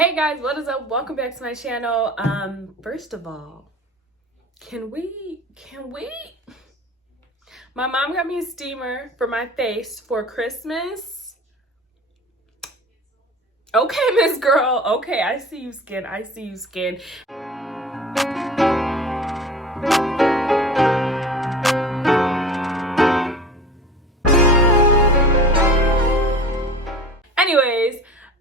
Hey guys, what is up? Welcome back to my channel. First of all, can we my mom got me a steamer for my face for Christmas. Okay, Miss Girl. Okay, I see you, skin. I see you, skin. Anyways,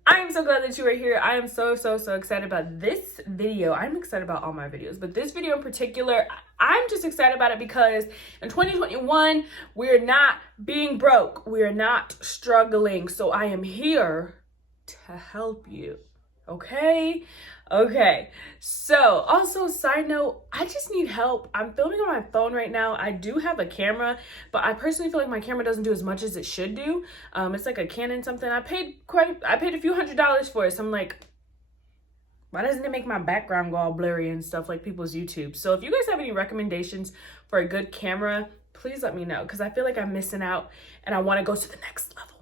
I am so glad that you are here. I am so excited about this video. I'm excited about all my videos, but this video in particular, I'm just excited about it because in 2021, we're not being broke. We're not struggling. So I am here to help you. Okay? Okay. So also, side note, I just need help. I'm filming on my phone right now. I do have a camera, but I personally feel like my camera doesn't do as much as it should do. It's like a Canon something. I paid a few $100s for it. So I'm like, why doesn't it make my background go all blurry and stuff like people's YouTube? So if you guys have any recommendations for a good camera, please let me know, because I feel like I'm missing out and I want to go to the next level.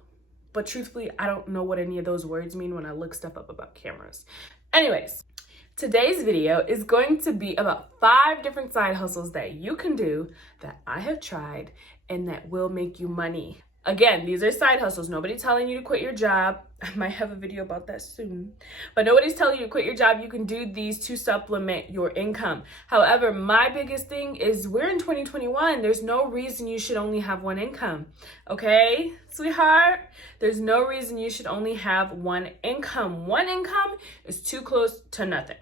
But truthfully, I don't know what any of those words mean when I look stuff up about cameras. Anyways, today's video is going to be about 5 different side hustles that you can do that I have tried and that will make you money. Again, these are side hustles. Nobody's telling you to quit your job. I might have a video about that soon. But nobody's telling you to quit your job. You can do these to supplement your income. However, my biggest thing is we're in 2021. There's no reason you should only have one income. Okay, sweetheart? There's no reason you should only have one income. One income is too close to nothing.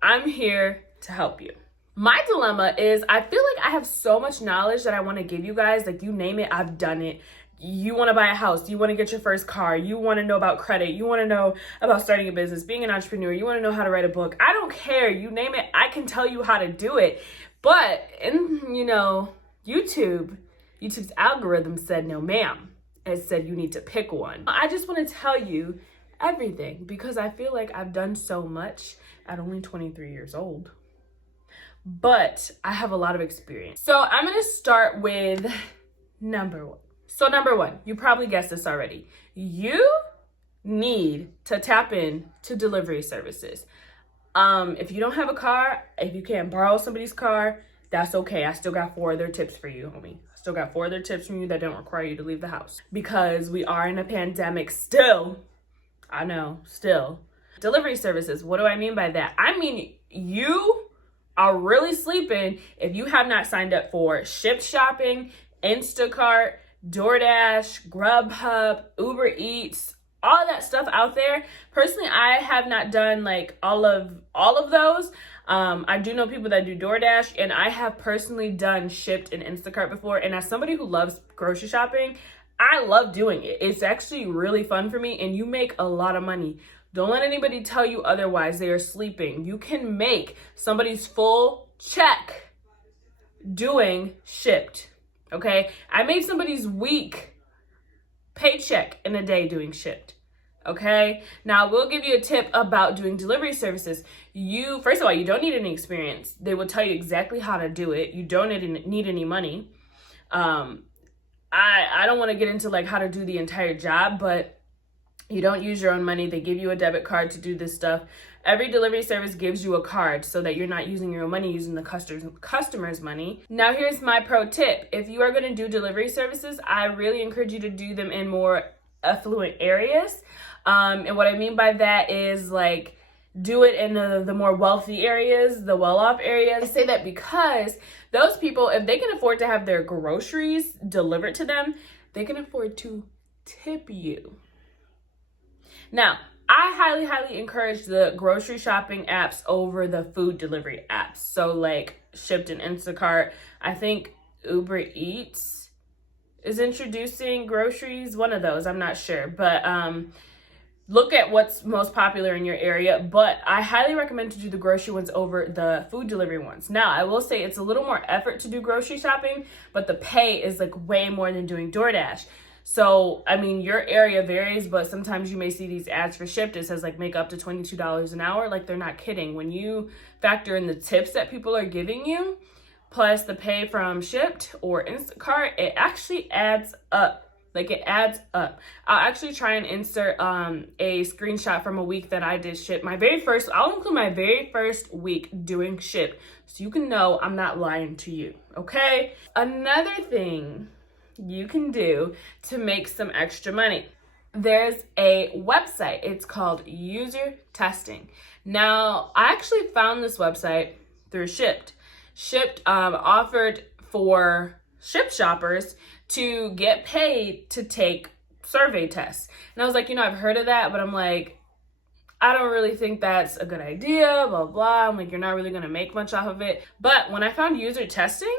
I'm here to help you. My dilemma is I feel like I have so much knowledge that I want to give you guys. Like, you name it, I've done it. You want to buy a house, you want to get your first car, you want to know about credit, you want to know about starting a business, being an entrepreneur, you want to know how to write a book. I don't care, you name it, I can tell you how to do it. But in, YouTube's algorithm said no ma'am. It said you need to pick one. I just want to tell you everything because I feel like I've done so much at only 23 years old. But I have a lot of experience. So I'm going to start with number 1. So number 1, you probably guessed this already. You need to tap in to delivery services. If you don't have a car, if you can't borrow somebody's car, that's okay. I still got 4 other tips for you, homie. I still got 4 other tips from you that don't require you to leave the house. Because we are in a pandemic still. I know, still. Delivery services, what do I mean by that? I mean, you are really sleeping if you have not signed up for Shipt Shopping, Instacart, DoorDash, Grubhub, Uber Eats, all that stuff out there. Personally, I have not done like all of those. I do know people that do DoorDash, and I have personally done Shipt and Instacart before. And as somebody who loves grocery shopping, I love doing it. It's actually really fun for me, and you make a lot of money. Don't let anybody tell you otherwise. They are sleeping. You can make somebody's full check doing Shipt. Okay, I made somebody's week paycheck in a day doing Shipt. Okay, now we'll give you a tip about doing delivery services. First of all, you don't need any experience. They will tell you exactly how to do it. You don't need any money. I don't want to get into like how to do the entire job, but you don't use your own money. They give you a debit card to do this stuff. Every delivery service gives you a card so that you're not using your own money, using the customer's money. Now, here's my pro tip. If you are going to do delivery services, I really encourage you to do them in more affluent areas. And what I mean by that is like do it in the more wealthy areas, the well-off areas. I say that because those people, if they can afford to have their groceries delivered to them, they can afford to tip you. Now, I highly encourage the grocery shopping apps over the food delivery apps. So like Shipt and Instacart. I think Uber Eats is introducing groceries. One of those, I'm not sure. But look at what's most popular in your area. But I highly recommend to do the grocery ones over the food delivery ones. Now, I will say it's a little more effort to do grocery shopping, but the pay is like way more than doing DoorDash. So, I mean, your area varies, but sometimes you may see these ads for Shipt. It says like make up to $22 an hour. Like, they're not kidding. When you factor in the tips that people are giving you, plus the pay from Shipt or Instacart, it actually adds up Like, it adds up. I'll actually try and insert a screenshot from a week that I did ship. I'll include my very first week doing ship so you can know I'm not lying to you, okay? Another thing you can do to make some extra money. There's a website. It's called User Testing. Now, I actually found this website through Shipped. Shipped offered for Ship shoppers to get paid to take survey tests. And I was like, I've heard of that, but I'm like, I don't really think that's a good idea, blah, blah. I'm like, you're not really going to make much off of it. But when I found User Testing,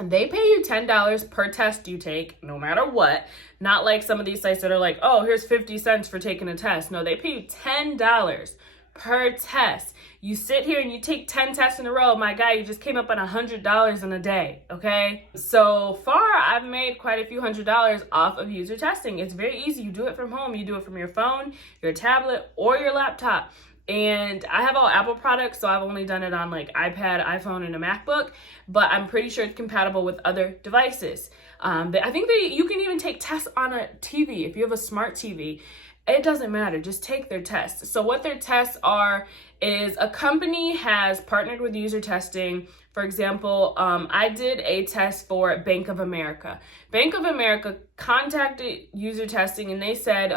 they pay you $10 per test you take, no matter what. Not like some of these sites that are like, oh, here's 50 cents for taking a test. No, they pay you $10 per test. You sit here and you take 10 tests in a row. My guy, you just came up on $100 in a day, okay? So far, I've made quite a few $100s off of User Testing. It's very easy. You do it from home. You do it from your phone, your tablet, or your laptop. And I have all Apple products, so I've only done it on like iPad, iPhone, and a MacBook, but I'm pretty sure it's compatible with other devices. I think you can even take tests on a TV. If you have a smart TV, it doesn't matter, just take their tests. So what their tests are is a company has partnered with User Testing. For example, I did a test for Bank of America. Bank of America contacted User Testing and they said,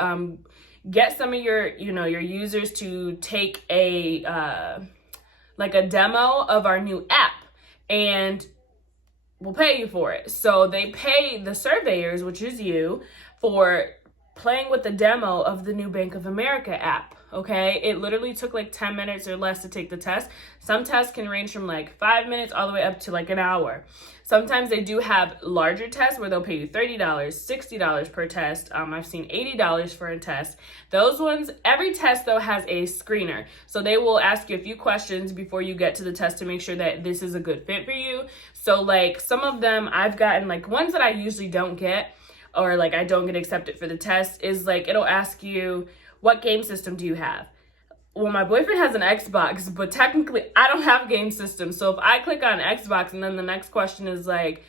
get some of your users to take a demo of our new app and we'll pay you for it. So they pay the surveyors, which is you, for playing with the demo of the new Bank of America app. Okay, it literally took like 10 minutes or less to take the test. Some tests can range from like 5 minutes all the way up to like an hour. Sometimes they do have larger tests where they'll pay you $30, $60 per test. I've seen $80 for a test. Those ones, every test though has a screener. So they will ask you a few questions before you get to the test to make sure that this is a good fit for you. So like some of them I've gotten, like ones that I usually don't get or like I don't get accepted for the test is like, it'll ask you, what game system do you have? Well, my boyfriend has an Xbox, but technically I don't have a game system. So if I click on Xbox and then the next question is like,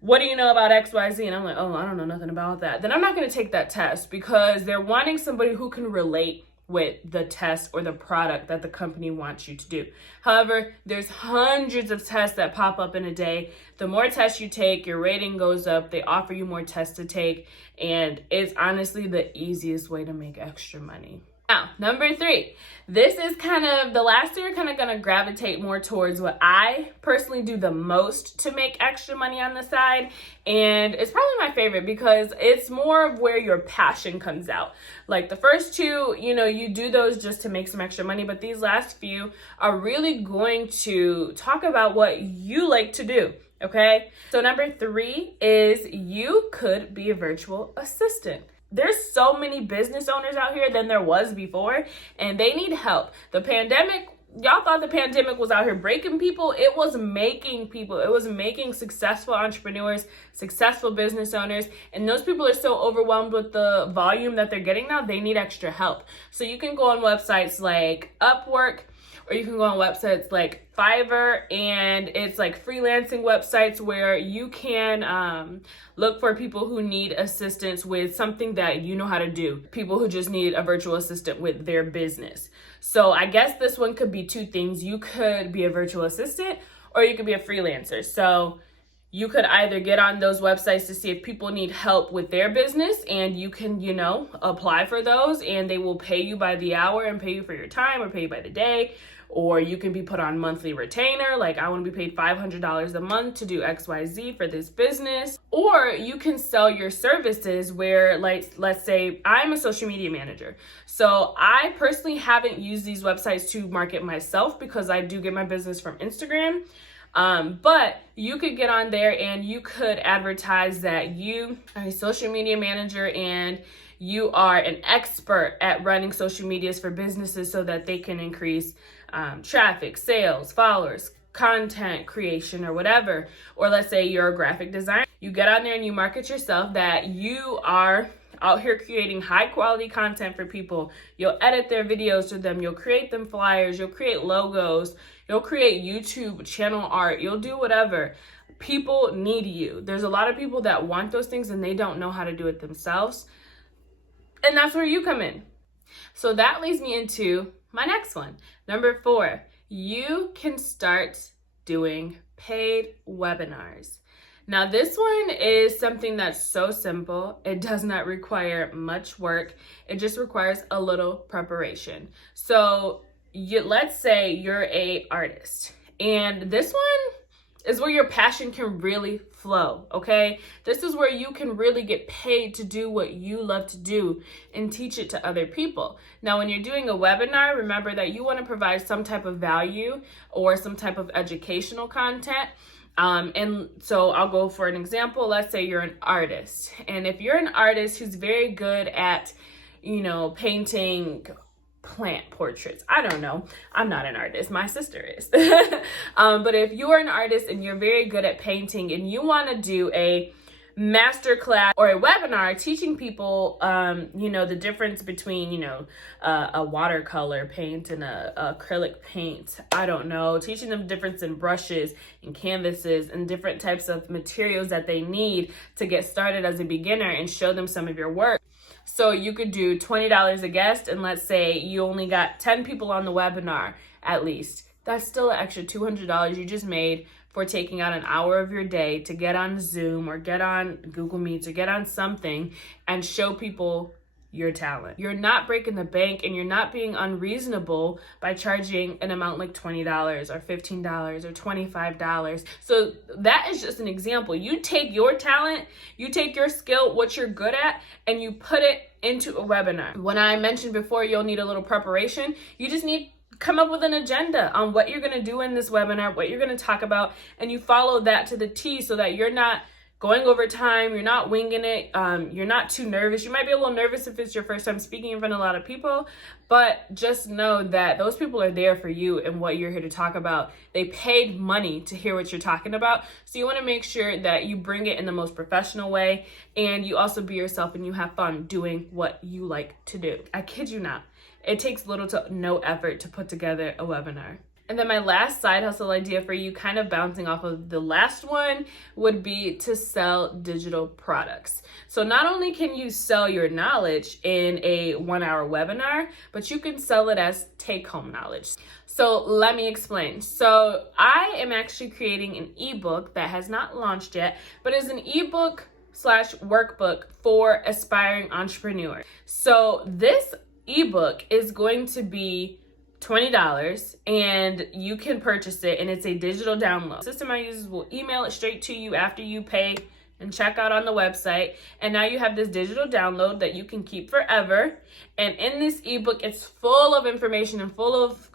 what do you know about XYZ? And I'm like, oh, I don't know nothing about that. Then I'm not going to take that test because they're wanting somebody who can relate with the test or the product that the company wants you to do. However, there's hundreds of tests that pop up in a day. The more tests you take, your rating goes up. They offer you more tests to take. And it's honestly the easiest way to make extra money. Now, number 3, this is kind of, the last 2 are kind of going to gravitate more towards what I personally do the most to make extra money on the side. And it's probably my favorite because it's more of where your passion comes out. Like the first 2, you do those just to make some extra money, but these last few are really going to talk about what you like to do. Okay. So number 3 is you could be a virtual assistant. There's so many business owners out here than there was before, and they need help. The pandemic, y'all thought the pandemic was out here breaking people. It was making people. It was making successful entrepreneurs, successful business owners, and those people are so overwhelmed with the volume that they're getting now, they need extra help. So you can go on websites like Upwork, or you can go on websites like Fiverr, and it's like freelancing websites where you can look for people who need assistance with something that you know how to do. People who just need a virtual assistant with their business. So I guess this one could be 2 things. You could be a virtual assistant or you could be a freelancer. So you could either get on those websites to see if people need help with their business and you can, apply for those and they will pay you by the hour and pay you for your time or pay you by the day. Or you can be put on monthly retainer, like I want to be paid $500 a month to do XYZ for this business. Or you can sell your services where, like, let's say I'm a social media manager. So I personally haven't used these websites to market myself because I do get my business from Instagram. But you could get on there and you could advertise that you are a social media manager and you are an expert at running social medias for businesses so that they can increase traffic, sales, followers, content creation, or whatever. Or let's say you're a graphic designer. You get on there and you market yourself that you are out here creating high quality content for people. You'll edit their videos for them. You'll create them flyers. You'll create logos. You'll create YouTube channel art. You'll do whatever. people need you. There's a lot of people that want those things and they don't know how to do it themselves. And that's where you come in. So that leads me into my next one. Number 4, you can start doing paid webinars. Now, this one is something that's so simple. It does not require much work. It just requires a little preparation. So let's say you're an artist, and this one is where your passion can really flow, okay? This is where you can really get paid to do what you love to do and teach it to other people. Now, when you're doing a webinar, remember that you want to provide some type of value or some type of educational content. And so I'll go for an example. Let's say you're an artist. And if you're an artist who's very good at, painting plant portraits. I don't know. I'm not an artist. My sister is. But if you're an artist and you're very good at painting and you want to do a masterclass or a webinar teaching people, the difference between, a watercolor paint and a acrylic paint. I don't know. Teaching them the difference in brushes and canvases and different types of materials that they need to get started as a beginner and show them some of your work. So you could do $20 a guest, and let's say you only got 10 people on the webinar at least. That's still an extra $200 you just made for taking out an hour of your day to get on Zoom or get on Google Meets or get on something and show people your talent. You're not breaking the bank and you're not being unreasonable by charging an amount like $20 or $15 or $25. So that is just an example. You take your talent, you take your skill, what you're good at, and you put it into a webinar. When I mentioned before, you'll need a little preparation. You just need come up with an agenda on what you're going to do in this webinar, what you're going to talk about, and you follow that to the T so that you're not going over time, you're not winging it, you're not too nervous. You might be a little nervous if it's your first time speaking in front of a lot of people, but just know that those people are there for you and what you're here to talk about. They paid money to hear what you're talking about, so you want to make sure that you bring it in the most professional way, and you also be yourself and you have fun doing what you like to do. I kid you not. It takes little to no effort to put together a webinar. And then my last side hustle idea for you, kind of bouncing off of the last one, would be to sell digital products. So not only can you sell your knowledge in a 1-hour webinar, but you can sell it as take-home knowledge. So let me explain. So I am actually creating an ebook that has not launched yet, but is an ebook / workbook for aspiring entrepreneurs. So this ebook is going to be $20 and you can purchase it, and it's a digital download. The system I use will email it straight to you after you pay and check out on the website, and now you have this digital download that you can keep forever. And in this ebook, it's full of information and full of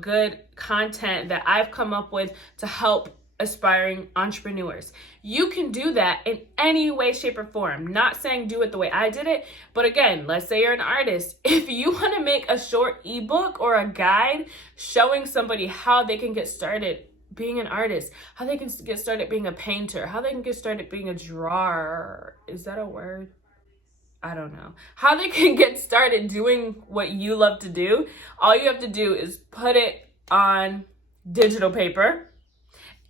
good content that I've come up with to help aspiring entrepreneurs. You can do that in any way, shape, or form. Not saying do it the way I did it, but again, let's say you're an artist. If you want to make a short ebook or a guide showing somebody how they can get started being an artist, how they can get started being a painter, how they can get started being a drawer. Is that a word? I don't know. How they can get started doing what you love to do. All you have to do is put it on digital paper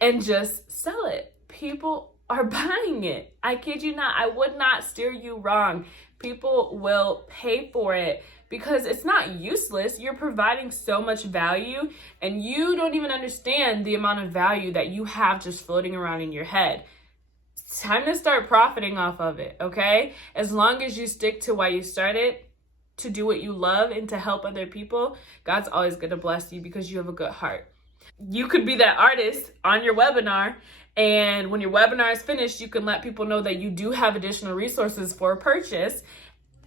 and just sell it. People are buying it. I kid you not. I would not steer you wrong. People will pay for it because it's not useless. You're providing so much value, and you don't even understand the amount of value that you have just floating around in your head. It's time to start profiting off of it, okay? As long as you stick to why you started, to do what you love and to help other people, God's always going to bless you because you have a good heart. You could be that artist on your webinar, and when your webinar is finished, you can let people know that you do have additional resources for purchase,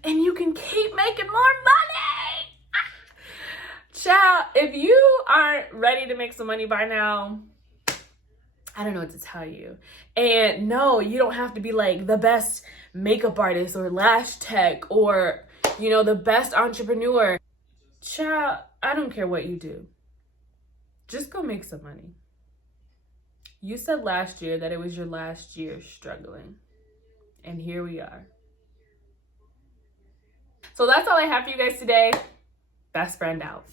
and you can keep making more money. Child, if you aren't ready to make some money by now, I don't know what to tell you. And no, you don't have to be like the best makeup artist or lash tech or, the best entrepreneur. Child, I don't care what you do. Just go make some money. You said last year that it was your last year struggling. And here we are. So that's all I have for you guys today. Best friend out.